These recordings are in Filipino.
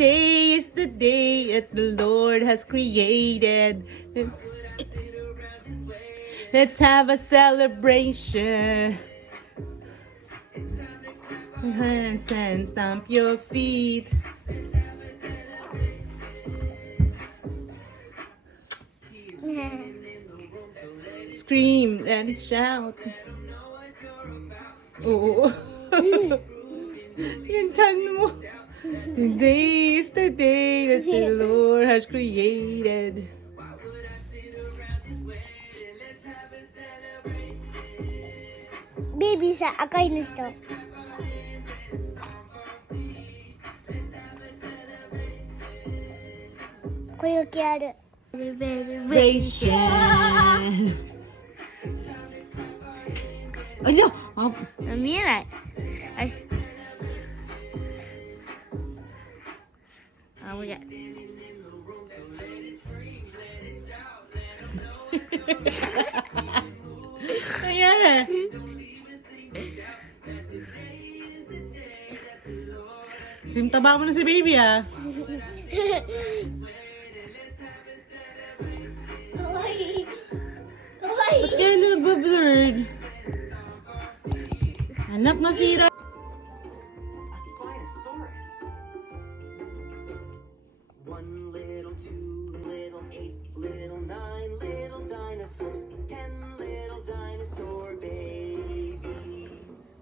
Today is the day that the Lord has created. Let's have a celebration. Hands and stomp your feet. Scream and shout. Oh. Yung chan mo. Today is the day that the Lord has created. Baby sa赤いの人。これだけある。Celebration. Ay, ah, 見えない。はい。あ、もうや。Ayan. Simtaba mo na si baby ah. かわいい。かわい Ba't kaya nagbablurred? Anak, nasira. A Spinosaurus. 1 little, 2 little, 8 little, 9 little dinosaurs, 10 little dinosaur babies.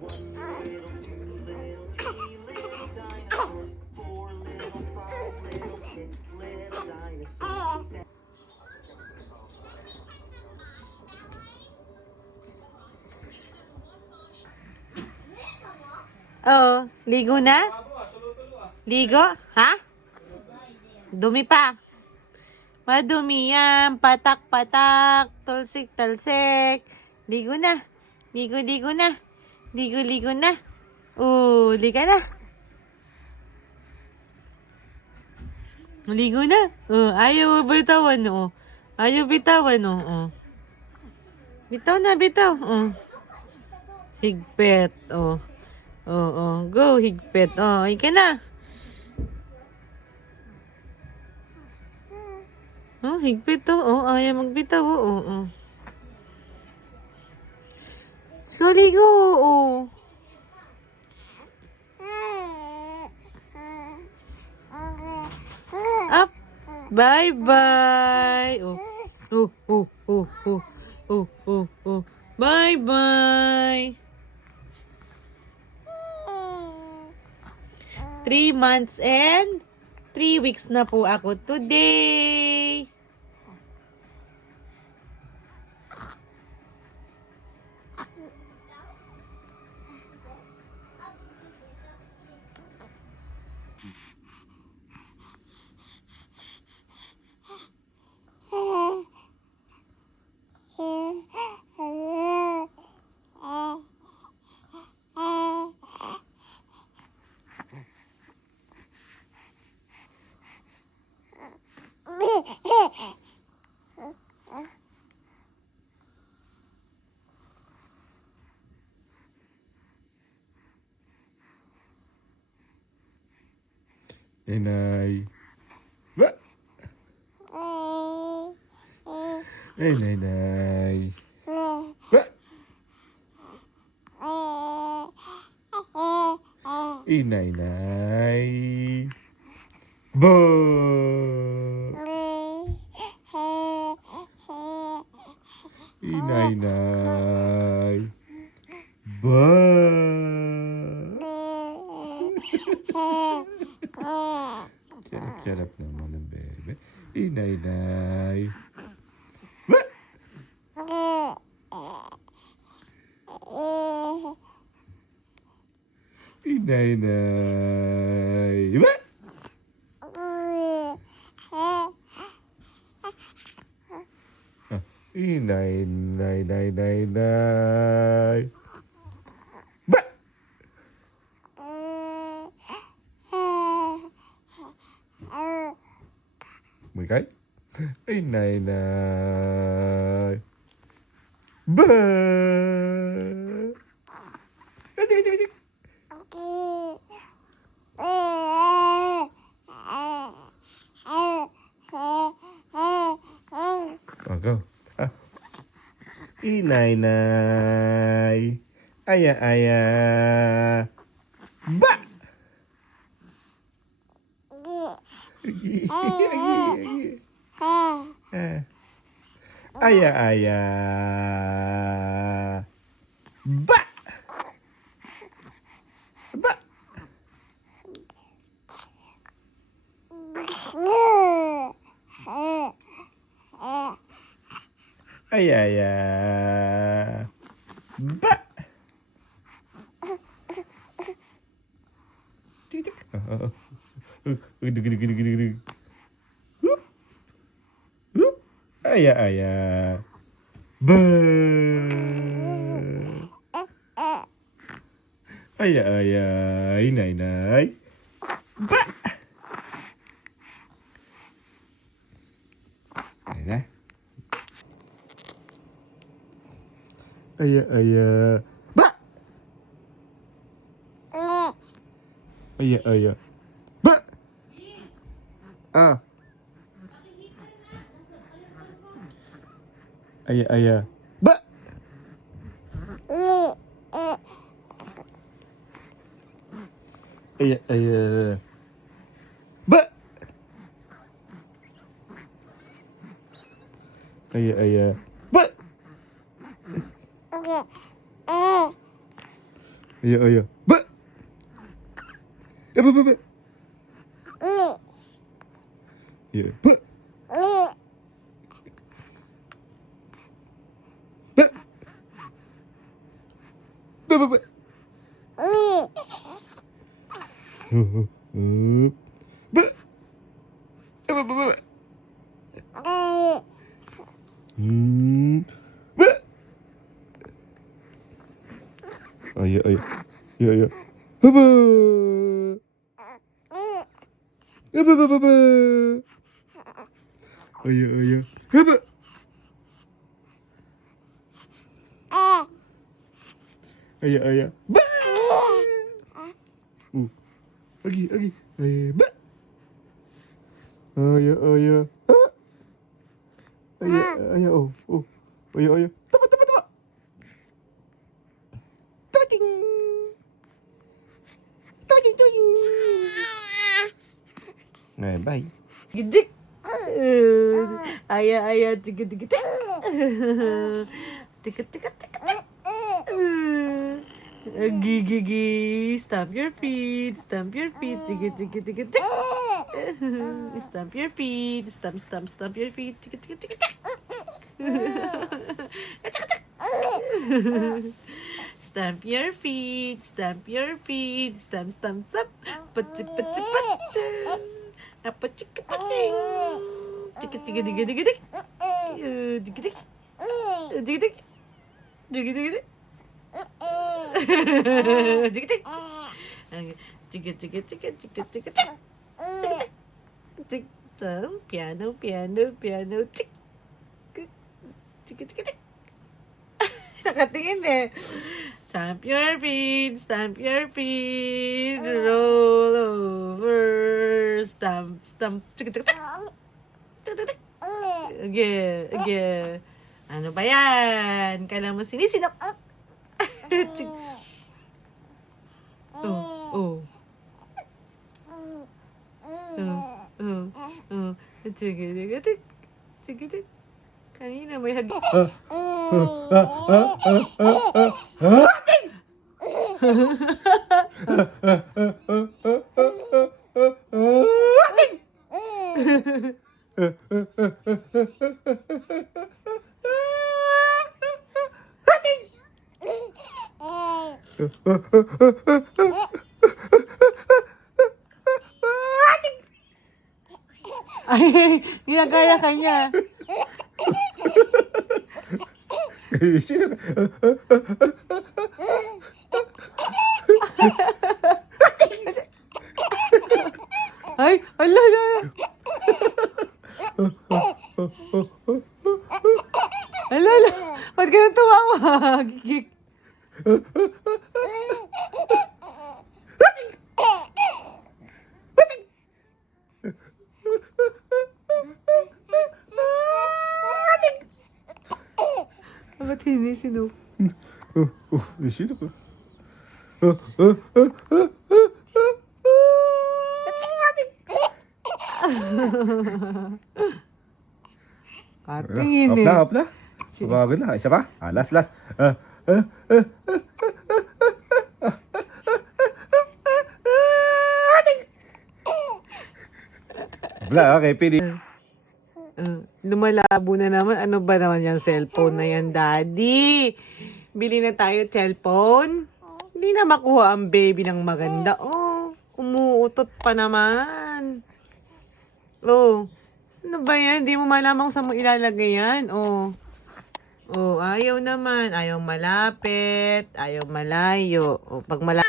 One little, 2 little, 3 little dinosaurs, 4 little, 5 little, 6 little dinosaurs. Oh, ligo na? Ligo? Ha? Dumi pa. Madumi yan. Patak-patak. Talsik-talsik. Ligo na. Ligo-ligo na. Ligo-ligo na. Liga na. Ligo na. Ayaw bitawan, oh. Ayaw bitawan, oh. Bitaw na, bitaw. Higpit, oh. Go, higpit. Ika na. Higpit to. Ayaw magbitaw. Let's go, ligo. Up. Bye-bye. Bye-bye. 3 months and 3 weeks na po ako today. Nay. Ba? Nay. Ba? Nay. Ba? Nay. Ba? Shut up naman ang bebe. Nay. Ba? Nay. Ba? Nay. Ba? Mười cái. Nay. Ba. Adik, adik, adik. Oh, go. Ah. Inay-nay. Aya-aya. Ba! Agi, agi, agi. Aya-aya. Ba! Ba! Aya-aya. Ba! Tik-tik. Deg-deg-deg-deg-deg. Hup. Hup. Aya-aya. Ba! Aya-aya. Inay-nay. Ba! Ayan na. Aya-aya. Ba! Aya-aya. Ba! Ah. Aya-aya. Ba! Aya-aya. Ba! Aya-aya. Ba! Aya-aya. Ba! Ba, ba, ba. Ya, ba. Ba. Ba, ba, ba. Ba. Ba, ba, ba, ba. Ba. Ayo, ayo. Ya, ya. Ba. Ba, ba, ba, ba. Ayo, ayo. Ba. Ayo, ayo. Ba. Lagi, lagi. Ayo, ba. Ayo, ayo. Ha. Ayo, ayo. Oh, oh. Ayo, ayo. Tapa, tapa, tapa. Tating. Tating, tating. Nah, bye. Gidik. Ayah, tiga. Tiga. Gigi, stamp your feet, tiga. Stamp your feet, stamp your feet, tiga. Stamp your feet, stamp. Pat. Apa cik-pating. Tiga. Dig. Tick. Piano. Tick. Nakatingin eh. Stamp your feet. Roll over. Stamp. Tick. Again. Ano ba yan? Kailangan mo sinisinok. Oh. Tick. Kanina may hagi. Ay, ginagaya kanya. Sino? Ay, ala. Ala. Ba't ka na tumawa. Gigik. Ba't hinisino? Sino ka? Katingin Hop eh. na, hop na. Bago na. Isa pa? Last, last. Wala, okay, pili. Lumalabo na naman. Ano ba naman yung cellphone na yan, Daddy? Bili na tayo cellphone. Hindi na makuha ang baby ng maganda. Oh, umuutot pa naman. Oh, ano ba yan? Hindi mo malaman kung saan mo ilalagay yan. Oh. Oh, ayaw naman. Ayaw malapit. Ayaw malayo. Oh, pag malayo.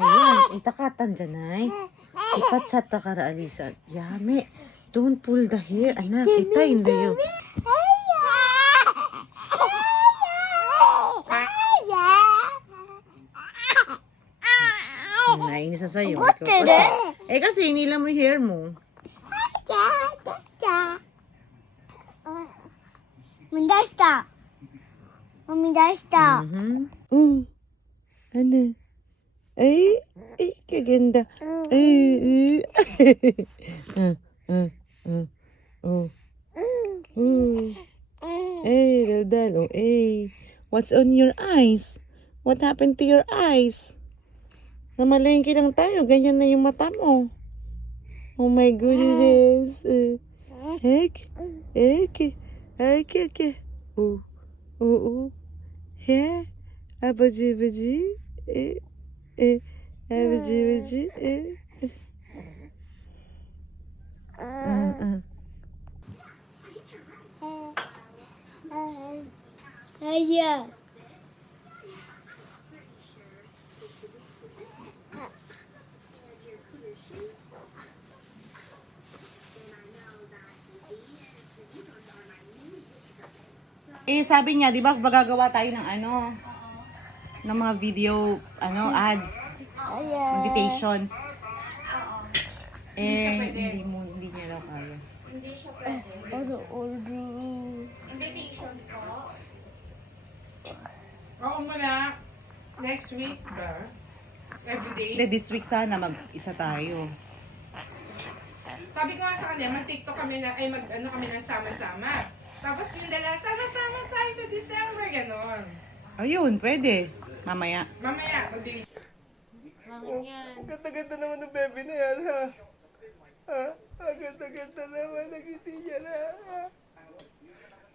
Ayan, itakatan dyan ay. Ipatsat ka kara Alisa. Yame, don't pull the hair. Anak, itay na yun. Nainis na sa'yo. Kasi hinila mo yung hair mo. Mindasta. Mindasta. Ano? Ay, kaganda. Ay, daldal. Oh, what's on your eyes? What happened to your eyes? Namalengke lang tayo. Ganyan na yung mata mo. Oh my goodness. Heck. Oh. Yeah. Abaji. Abaji. Yeah. Sabi niya, di ba, magagawa tayo ng ng mga video, ads, invitations. Hindi niya daw kaya. Oo muna. Next week ba? Everyday. Hindi, this week sana mag-isa tayo. Sabi ko nga sa kanya, mag-TikTok kami na, mag-ano kami ng sama-sama. Tapos yung dala, sama-sama tayo sa December, ganon. Ayun, pwede. Mamaya. Mamaya, mag-delete. Ang ganda-ganda naman ng bebe na yan, ha? Ang ganda-ganda naman ng ngiti niya na, ha?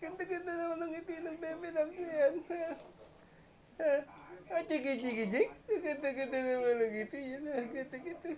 Ganda-ganda naman ng ngiti ng bebe loves na yan, ha? Chiki-chiki-chik. Ang ganda-ganda naman ng ngiti niya na. Ganda-ganda.